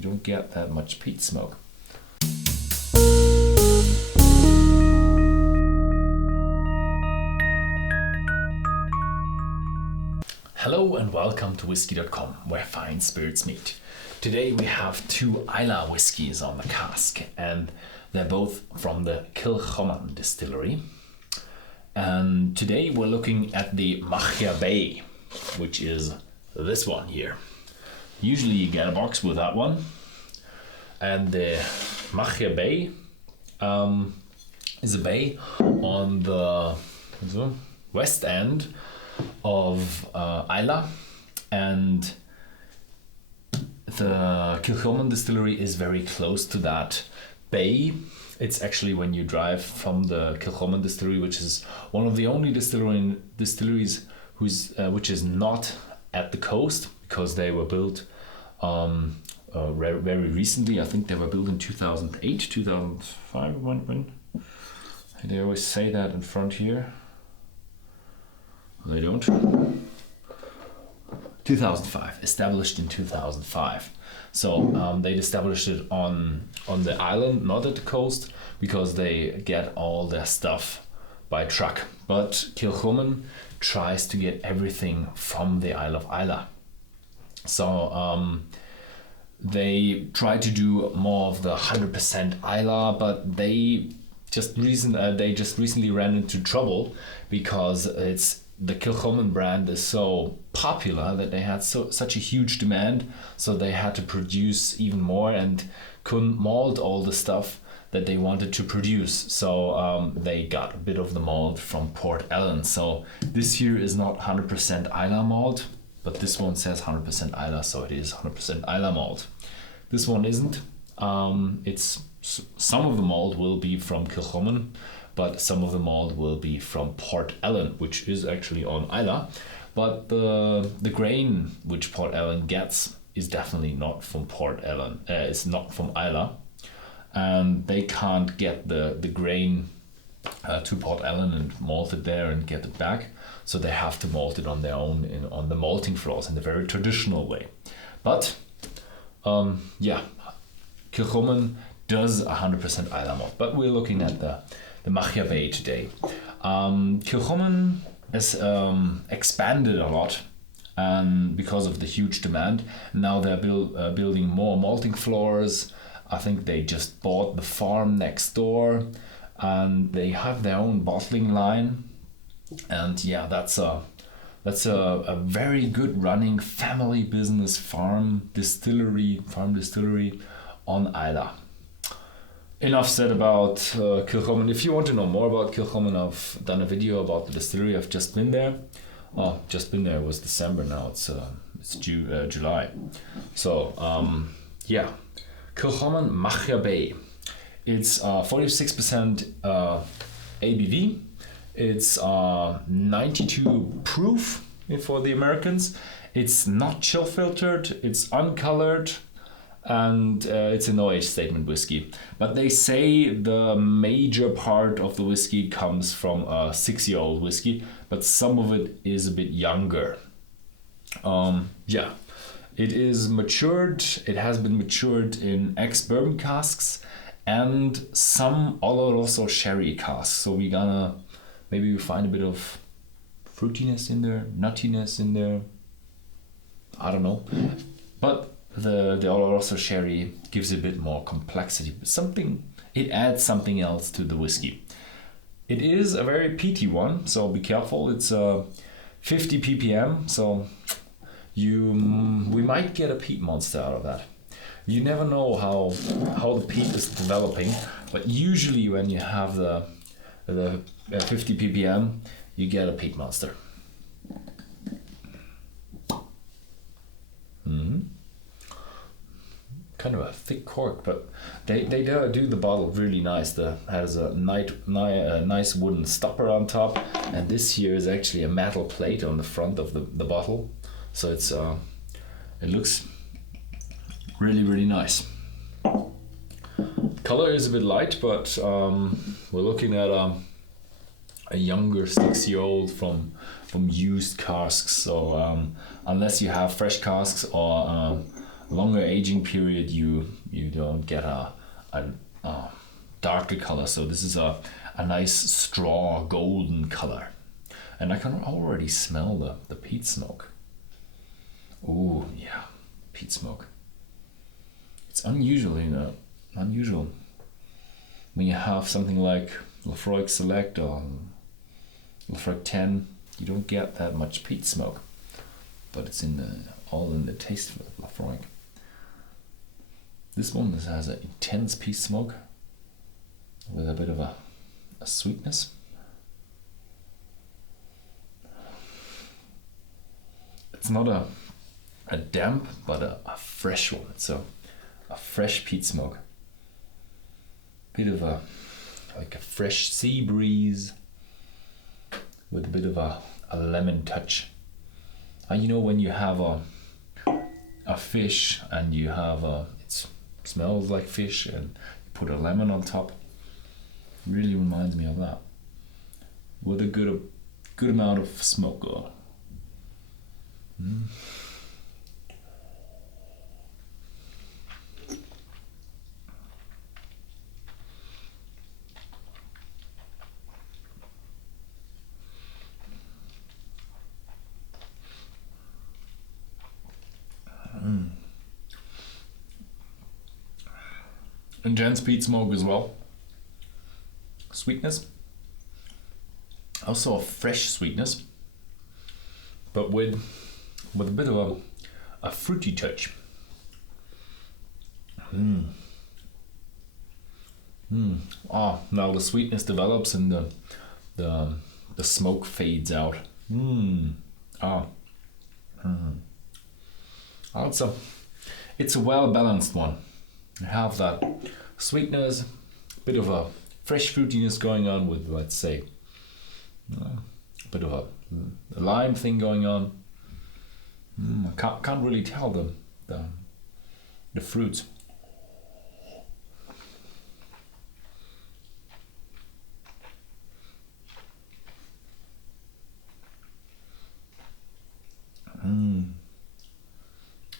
You don't get that much peat smoke. Hello and welcome to Whisky.com, where fine spirits meet. Today we have two Islay whiskies on the cask, and they're both from the Kilchoman distillery. And today we're looking at the Machir, which is this one here. Usually you get a box with that one. And the Machir is a bay on the west end of Islay, and the Kilchoman distillery is very close to that bay. It's actually when you drive from the Kilchoman distillery, which is one of the only distilleries which is not at the coast, because they were built very recently. I think they were built in 2008, 2005. When they always say that in front here. They don't. 2005, established in 2005. So they established it on the island, not at the coast, because they get all their stuff by truck. But Kilchoman tries to get everything from the Isle of Islay. So they try to do more of the 100% Islay, but they just recently ran into trouble because the Kilchoman brand is so popular that they had such a huge demand, so they had to produce even more and couldn't malt all the stuff that they wanted to produce. So they got a bit of the malt from Port Ellen. So this here is not 100% Islay malt, but this one says 100% Islay, so it is 100% Islay malt. This one isn't. It's some of the malt will be from Kilchoman, but some of the malt will be from Port Ellen, which is actually on Islay. But the grain which Port Ellen gets is definitely not from Port Ellen. It's not from Islay, and they can't get the grain to Port Ellen and malt it there and get it back. So they have to malt it on their own on the malting floors in the very traditional way. But Kilchoman does 100% Islay malt. But we're looking at the Machir today. Kilchoman has expanded a lot because of the huge demand. Now they're building more malting floors. I think they just bought the farm next door, and they have their own bottling line. And yeah, that's a very good running family business farm distillery on Islay. Enough said about Kilchoman. If you want to know more about Kilchoman, I've done a video about the distillery. I've just been there. Just been there. It was December now. It's July. So Kilchoman Machir. It's 46% ABV. It's 92 proof for the Americans. It's not chill filtered. It's uncolored. And it's a no age statement whiskey, but they say the major part of the whiskey comes from a 6-year-old whiskey, but some of it is a bit younger. It is matured. It has been matured in ex-bourbon casks and some Oloroso sherry casks. So we're gonna maybe find a bit of fruitiness in there, nuttiness in there. I don't know, but the Oloroso sherry gives a bit more complexity. It adds something else to the whiskey. It is a very peaty one, so be careful. It's 50 ppm, so we might get a peat monster out of that. You never know how the peat is developing, but usually when you have the 50 ppm, you get a peat monster. Kind of a thick cork, but they do the bottle really nice. It has a nice wooden stopper on top, and this here is actually a metal plate on the front of the bottle, so it looks really nice. Color is a bit light, but we're looking at a younger 6-year-old from used casks. So unless you have fresh casks or longer aging period, you don't get a darker color. So this is a nice straw golden color, and I can already smell the peat smoke. Oh yeah, peat smoke. It's unusual, unusual when you have something like Laphroaig Select or Laphroaig 10. You don't get that much peat smoke, but it's all in the taste of Laphroaig. This one has an intense peat smoke with a bit of a sweetness. It's not a damp, but a fresh one. So a fresh peat smoke. Bit of a fresh sea breeze with a bit of a lemon touch. And when you have a fish and you have it smells like fish and you put a lemon on top, really reminds me of that. With a good amount of smoke on. Intense peat smoke as well. Sweetness. Also a fresh sweetness, but with a bit of a fruity touch. Now the sweetness develops and the smoke fades out. It's a well balanced one. You have that sweetness, a bit of a fresh fruitiness going on with, let's say, a bit of a lime thing going on. I can't really tell the fruits.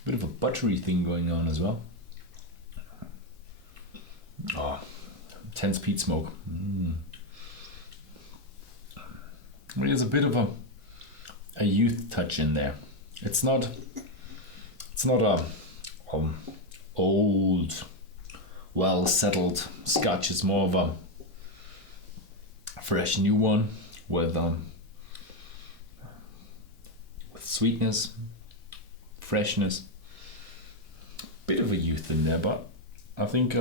Bit of a buttery thing going on as well. Intense peat smoke. There's a bit of a youth touch in there. It's not a old, well settled Scotch. It's more of a fresh new one with sweetness, freshness, bit of a youth in there, but I think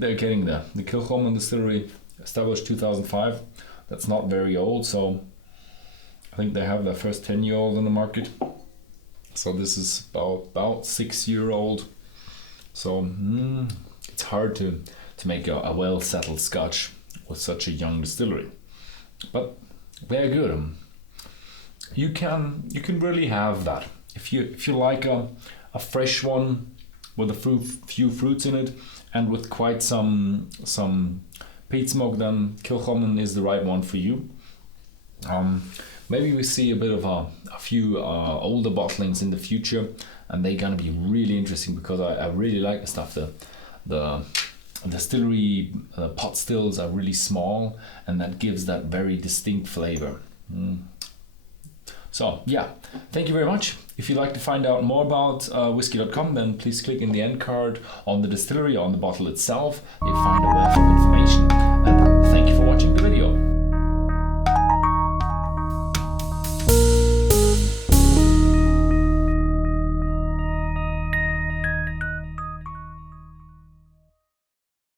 they're getting there. The Kilchoman distillery, established 2005. That's not very old, so I think they have their first 10-year-old on the market. So this is about 6-year-old. So it's hard to make a well settled Scotch with such a young distillery, but they're good. You can really have that if you like a fresh one with a few fruits in it and with quite some peat smoke. Then Kilchoman is the right one for you. Maybe we see a bit of a few older bottlings in the future, and they're gonna be really interesting because I really like the stuff. The distillery pot stills are really small, and that gives that very distinct flavor. So yeah, thank you very much. If you'd like to find out more about Whisky.com, then please click in the end card on the distillery, on the bottle itself. You find a wealth of